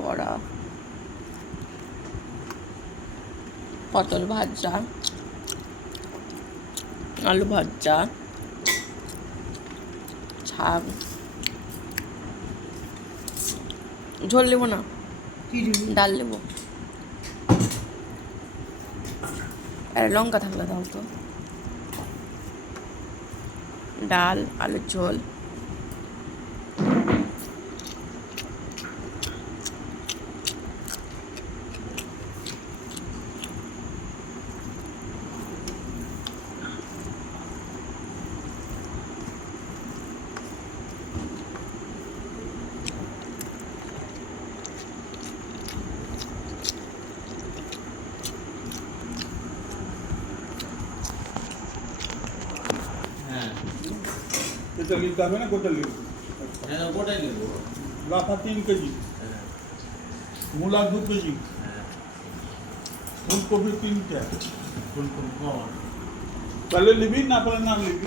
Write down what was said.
বড়া, পটল ভাজা, আলু ভাজা, শাক, ঝোল নেবো না, ডাল নেবো, আর লঙ্কা থাকলে দাও তো, ডাল, আলুর ঝোল। এটা নিতে হবে না, গোটা নিব। হ্যাঁ গোটাই নেব। লাফা 3 কেজি, মূলা 2 কেজি, ফুলকপি 3টা। ফুলকপি কম। তাহলে নিবি, না পারলে না নিবি।